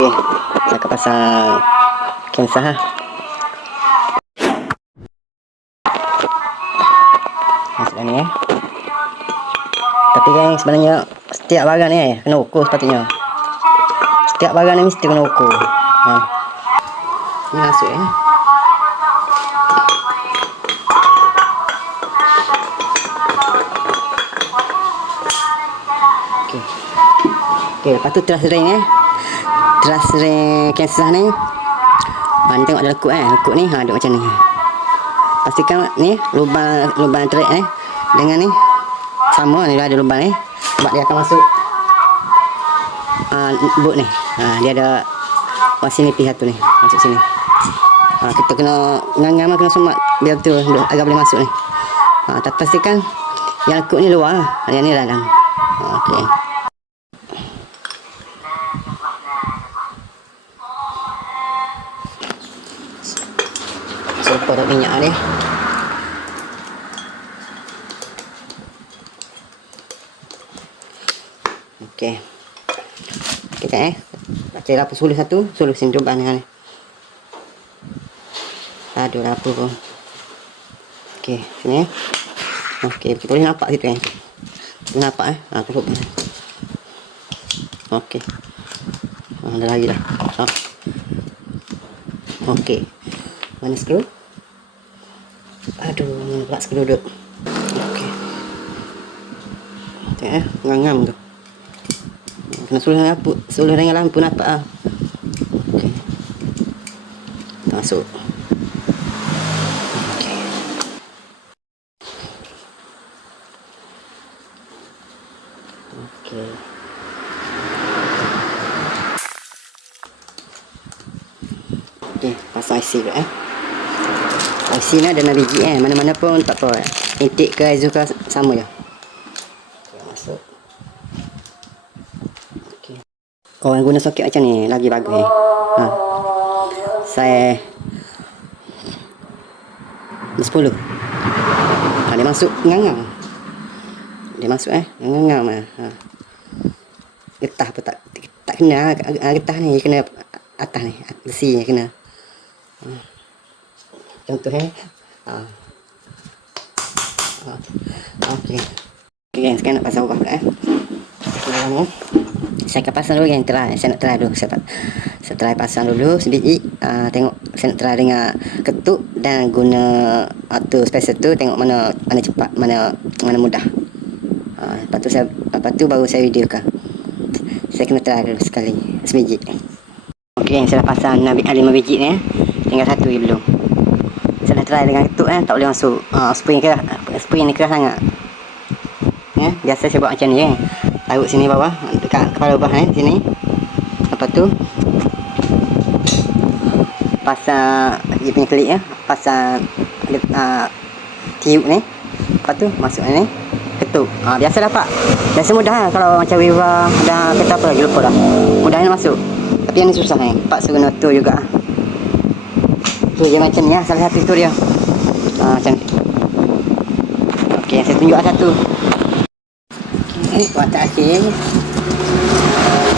Saya akan pasang cancel ha. Masukkan ni Tapi geng, sebenarnya setiap barang ni kena ukur sepatutnya. Setiap barang ni mesti kena ukur. Ni masuk Okey, lepas tu teras ring Teras ring cancel ni. Ni tengok ada lekuk lekuk ni duduk macam ni. Pastikan ni lubang track dengan ni sama ni, ada lubang ni sebab dia akan masuk boot ni. Dia ada wasi nipis satu ni masuk sini. Kita kena ngam-ngam, kena semat biar betul agak boleh masuk ni. Tapi pastikan yang lekuk ni luar, yang ni dalam. Okey. Potong minyak ni. Okey. Kita baca lampu suluh satu, suluh sini lubang ni. Ada lampu pun. Okey, sini. Okey, kita boleh nampak situ nampak tutup. Okey. Ada lagi dah. Okey. Mana skru? Aduh, mana pula skru duduk. Okey. Tengok ngam-ngam tu. Kena suluh dengan lampu nampak Okey. Masuk. Okey. Okey. Okey, pasang IC pula IC ni ada 6 biji mana-mana pun tak apa. Intake ke ISO ke sama je. Masuk. Okey. Korang guna soket macam ni lagi bagus Saya 10. Dia masuk ngangam. Dia masuk ngangam getah apa tak kena getah ni, kena atas ni, besi ni kena. Contoh Okey. Okey, sekarang nak pasang bawah pula Saya akan pasang dulu yang try. Saya nak try dulu. Saya try pasang dulu sebiji. Tengok saya nak try dengan ketuk dan guna auto spacer tu, tengok mana cepat, mana mudah. Lepas tu baru saya videokan. Saya kena try dulu sekali sebiji. Okey, saya dah pasang 5 biji ni. Tinggal satu je belum. Saya dah try dengan ketuk tak boleh masuk. Spring ni keras sangat. Biasa saya buat macam ni taruh sini bawah, dekat kepala lubang sini. Lepas tu pasang dia punya klik pasang tiup ni. Lepas tu masuk ni ketuk. Biasa dapat. Biasa mudah kalau macam Viva dah kata apa lagi lupa dah. Mudahnya masuk. Tapi yang ni susah paksa guna tu juga. Tu je macam ni salah satu tu dia. Macam ni. Okey, saya tunjuk satu. Okey, buat akhir.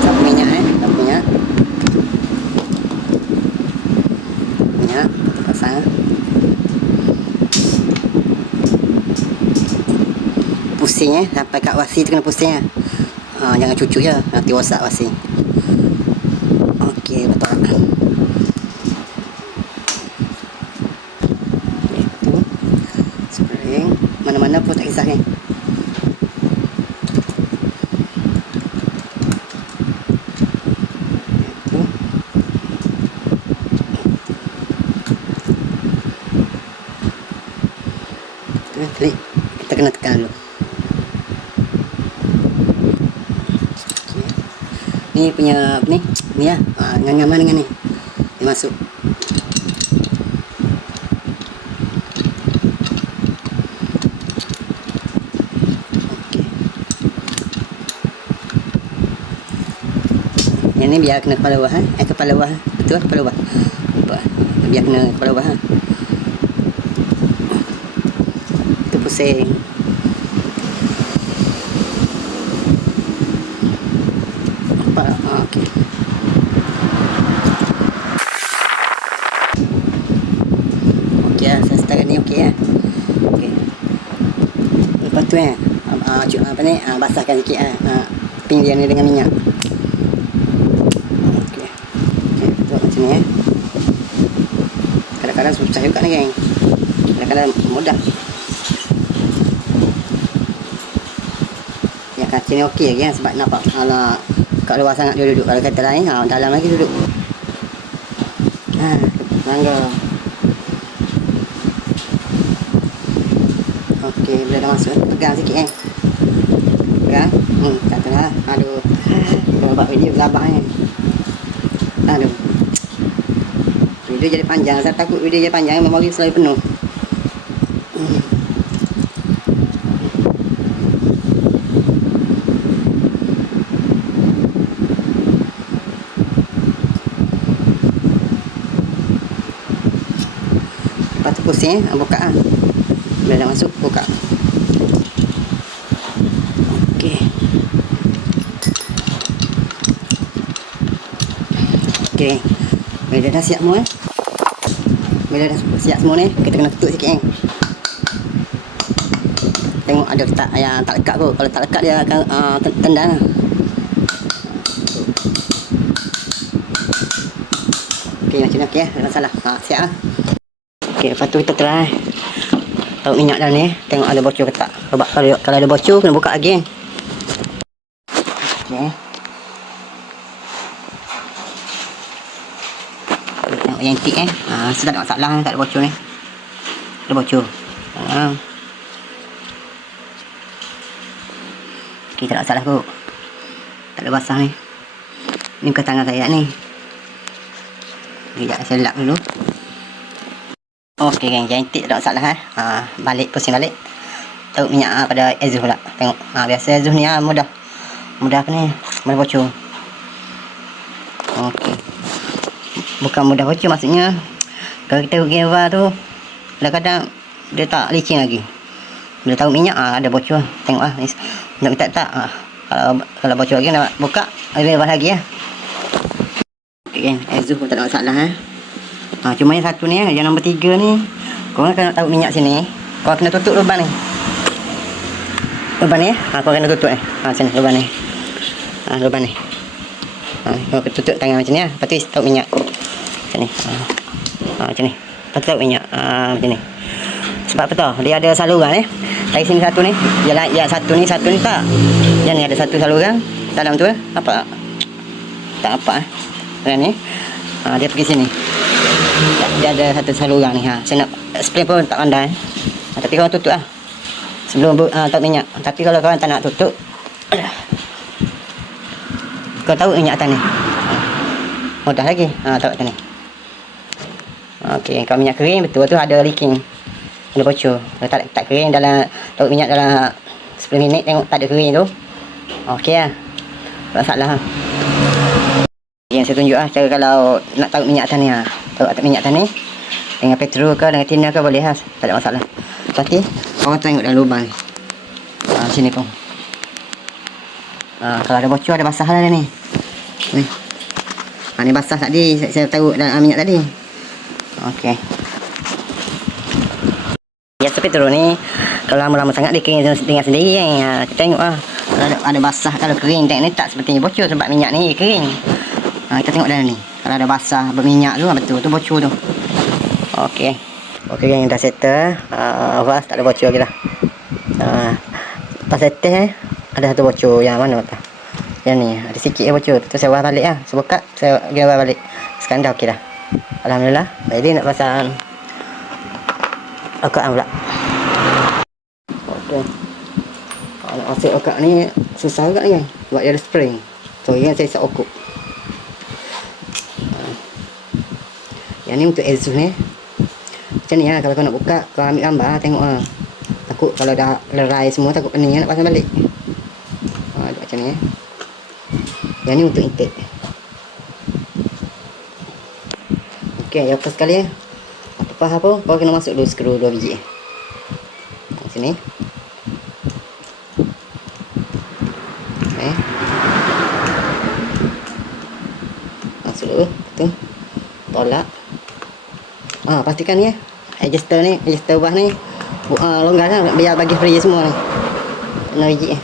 Sapu minyak minyak. Minyak pasang. Pusing sampai kat wasi tu kena pusing jangan cucuk je, nanti rosak wasi. Okey, betul. Spring mana-mana pun tak kisah klik, kita kena tekan dulu. Ni punya ni ngam-ngam dengan ni dia masuk. Yang ni biar kena kepala bawah kepala bawah, betul kepala bawah. Biar kena kepala bawah Itu pusing. Okey. okey lah. Setakat ni okey lah. Okey. Lepas tu apa ni, basahkan sikit ping dia ni dengan minyak. Okey. Okey, tengok macam ni Kadang-kadang susah juga ni geng. Kadang-kadang mudah. Ya kaca ni okey lagi sebab nampak kat luar sangat dia duduk. Kalau kata lain, dalam lagi duduk. Mangga. Okey, bila dah masuk, pegang sikit pegang. Katalah. Aduh. Kalau buat video gelabah ni. Aduh. Video jadi panjang. Saya takut video jadi panjang, memori selalu penuh. Lepas tu pusing, buka bila dah masuk, buka. Okey. Okey. Bila dah siap semua Bila dah siap semua ni, kita kena tutup sikit Tengok ada tak yang tak lekat kot. Kalau tak lekat dia akan tendang lah. Okey, macam ni okey tak masalah. Siap lah. Okey, lepas tu kita try taruh minyak dalam ni, tengok ada bocor ke tak. Sebab kalau ada bocor kena buka lagi. Okey. Tengok yang tik sudah tak ada masalah, tak ada bocor ni. Ada bocor. Okey, tak ada masalah kot. Tak ada basah ni. Ni bukan tangan saya ni. Sekejap saya lap dulu. Okey geng, yang tik tak ada masalah balik, pusing balik. Taruh minyak pada exhaust pula. Tengok. Biasa exhaust ni mudah apa ni? Mudah bocor. Okey. Bukan mudah bocor, maksudnya kalau kita pergi gear tu kadang-kadang dia tak licin lagi. Bila taruh minyak ada bocor. Tengok nak minta tak. Kalau bocor lagi nak buka lebih bawah lagi Okey geng, exhaust pun tak ada masalah cuma yang satu ni yang nombor 3 ni, korang kena taruh minyak sini. Korang kena tutup lubang ni. Lubang ni korang kena tutup sini lubang ni. Lubang ni. Korang kena tutup tangan macam ni Lepas tu taruh minyak macam ni. Macam ni. Lepas tu taruh minyak macam ni. Sebab apa tau? Dia ada saluran dari sini satu ni. Ya satu ni tak. Yang ni ada satu saluran dalam tu apa? Tak apa Yang ni dia pergi sini. Dia ada satu saluran ni saya nak explain pun tak pandai tapi korang tutup sebelum taruh minyak. Tapi kalau korang tak nak tutup, korang taruh minyak atas ni mudah lagi. Taruh atas ni. Okey, kalau minyak kering betul tu ada leaking, ada bocor. Kalau tak kering, dalam taruh minyak dalam 10 minit tengok tak ada kering tu, okey tak masalah. Yang saya tunjuk cara kalau nak taruh minyak atas ni taruh atas minyak atas ni dengan petrol ke dengan tina ke boleh tak ada masalah. Tapi korang tengok dalam lubang ni sini pun kalau ada bocor, ada basah lah ni. Ni basah tadi saya taruh dalam minyak tadi. Okey. Biasa petrol ni kalau lama-lama sangat dia kering dengan sendiri kita tengok kalau ada basah, kalau kering tank ni tak sepertinya bocor sebab minyak ni kering. Kita tengok dalam ni. Kalau ada basah berminyak tu betul tu bocor tu. Okey. Okey yang dah settle. Tak ada bocor lagi lah. Lepas settle ada satu bocor yang mana tu? Yang ni ada sikit bocor. Tu saya buat balik Saya buka, saya buat balik. Sekarang dah okey dah. Alhamdulillah. Jadi nak pasang okak pula. Okey. Kalau masuk okak ni susah juga ni sebab dia ada spring. So yang saya isap okok. Yang ni untuk exhaust ni. Macam ni kalau kau nak buka, kau ambil gambar tengok takut kalau dah lerai semua takut pening nak pasang balik. Macam ni Yang ni untuk intake. Okey, yang first kali apa kau kena masuk dulu skru 2 biji kat sini. Masuk dulu tu. Tolak. Pastikan ni adjuster bawah ni longgar kan, biar bagi free semua ni. 6 biji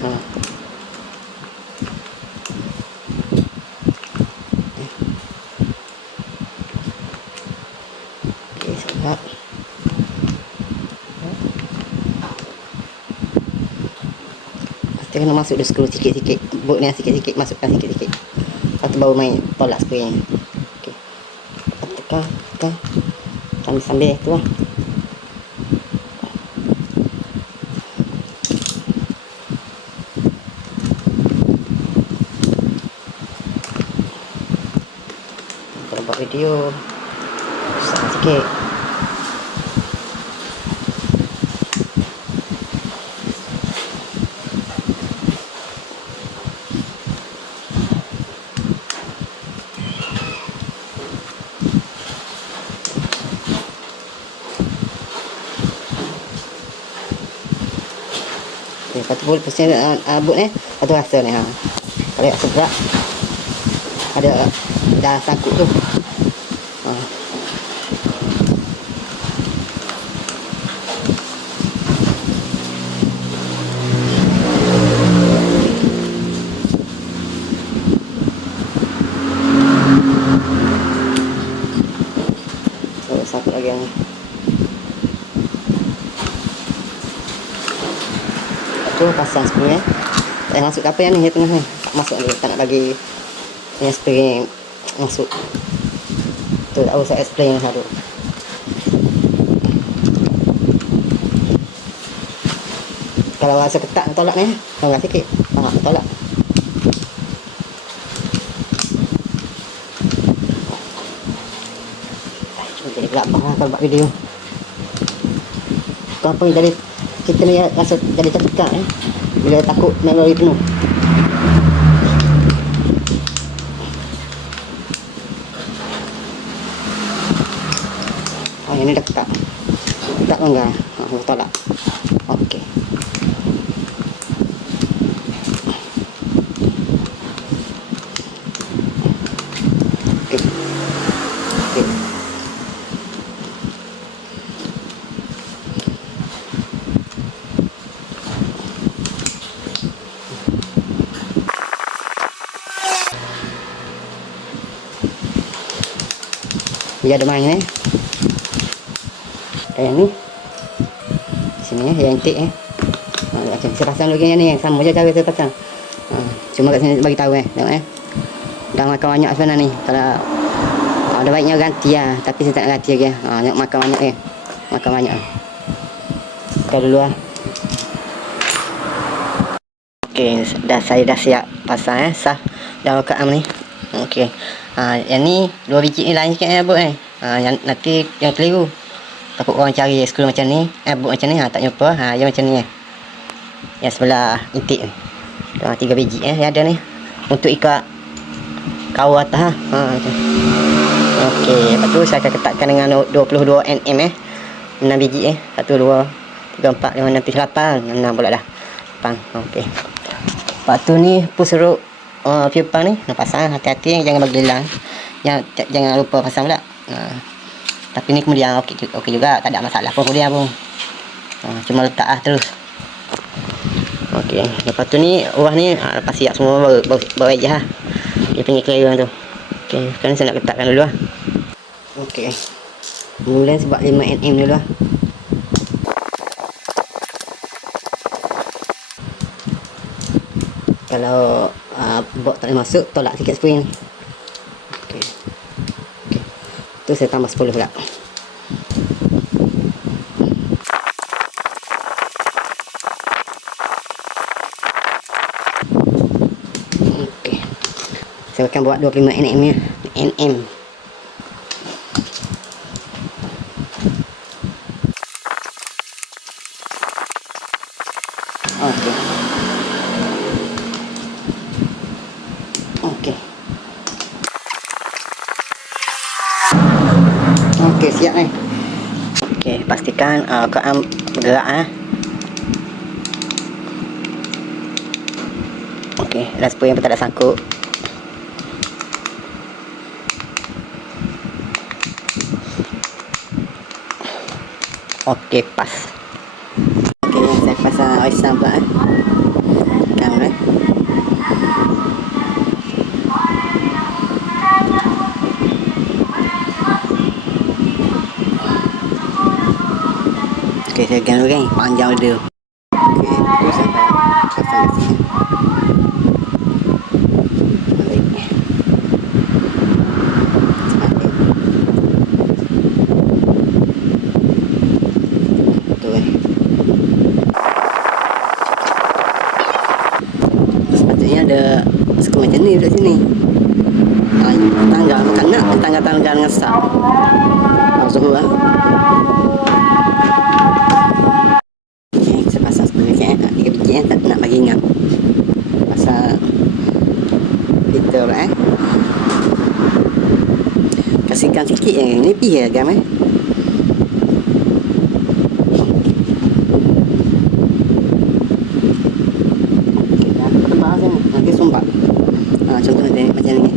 okey, sedap. Pasti kena masuk dia skru sikit-sikit, bolt ni sikit-sikit, masukkan sikit-sikit, lepas tu baru main tolak skru ni. Okey, tekan sambil tu lah. Kalau buat video susah sikit. Lepas tu pusing boot ni, lepas tu rasa ni kalau yang sedap ada dah sangkut tu. Sangkut lagi yang ni. Tu pasang skru ni. Tak masuk apa yang ni tengah ni. Tak masuk ni, tak nak bagi yang spring masuk. Tu tak usah explain satu. Kalau rasa ketat tolak ni, tolak sikit. Tolak. Jadi gelap kalau buat video. Kau apa yang jadi kita ni rasa jadi tertekan bila takut memori penuh. Ini dekat longgar, tolak. Okey. Biar ada main yang ni sini yang intik macam saya pasang lagi yang ni, yang sama je cara saya pasang. Cuma kat sini bagi tahu tengok dah makan banyak sebenarnya ni. Kalau ada baiknya ganti lah, tapi saya tak nak ganti lagi makan banyak makan banyak. Buka dulu lah. Okey, saya dah siap pasang sah dah buka ni. Okey, yang ni 2 biji ni lain sikit bolt yang nanti yang keliru. Takut orang cari skru macam ni, bolt macam ni tak jumpa. Yang macam ni yang sebelah intik ni. 3 biji yang ada ni untuk ikat kawal atas Okey, lepas tu saya akan ketatkan dengan 22 Nm 6 biji 1 2 3 4 5 6 7 8 6 pula dah. Okey. Lepas tu ni push rope fuel pump ni nak pasang, hati-hati jangan bagi hilang. Jangan lupa pasang pula. Tapi ni kemudian okey juga, tak ada masalah pun kemudian pun. Cuma letak terus. Okey, lepas tu ni urah ni lepas siap semua baru aja dia punya clear tu. Okey, sekarang saya nak ketatkan dulu lah. Okey. Mula sebab 5 Nm dulu lah. Kalau bolt tak boleh masuk, tolak sikit spring. Okey. Tu saya tambah 10 pula. Okey. Saya akan buat 25 Nm ya. Nm. Okey. Okey. Okey, siap ni. Okey, pastikan keam bergerak Okey, dah spray yang tak ada sangkut. Okey, pas. Okey, saya pasang oyster pula Kamu Okey, saya ganti kan panjang dia. Okey, terus sampai pasang di sini. Balik. Semakin. Tu Sepatutnya ada skru macam ni dekat sini. Tangga makan nak tangga-tangga dengan sap. Suhu lah. Okay, saya pasang 10 biji 3 biji tak nak bagi ingat. Pasal filter lah Kasihkan sikit nipis je agam nanti sumbat. Contoh macam ni.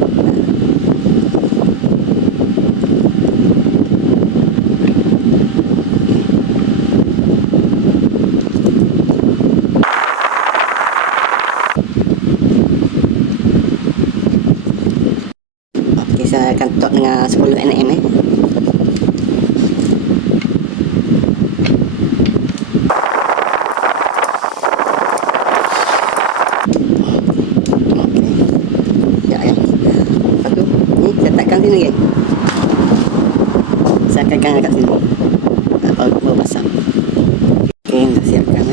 Okey, saya akan tutup dengan 10 nm sini guys. Saya akan pegang kat sini. Baru pasang. Okey, dah siapkan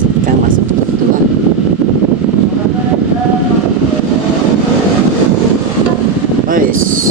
Tekan masuk tu lah. Oish.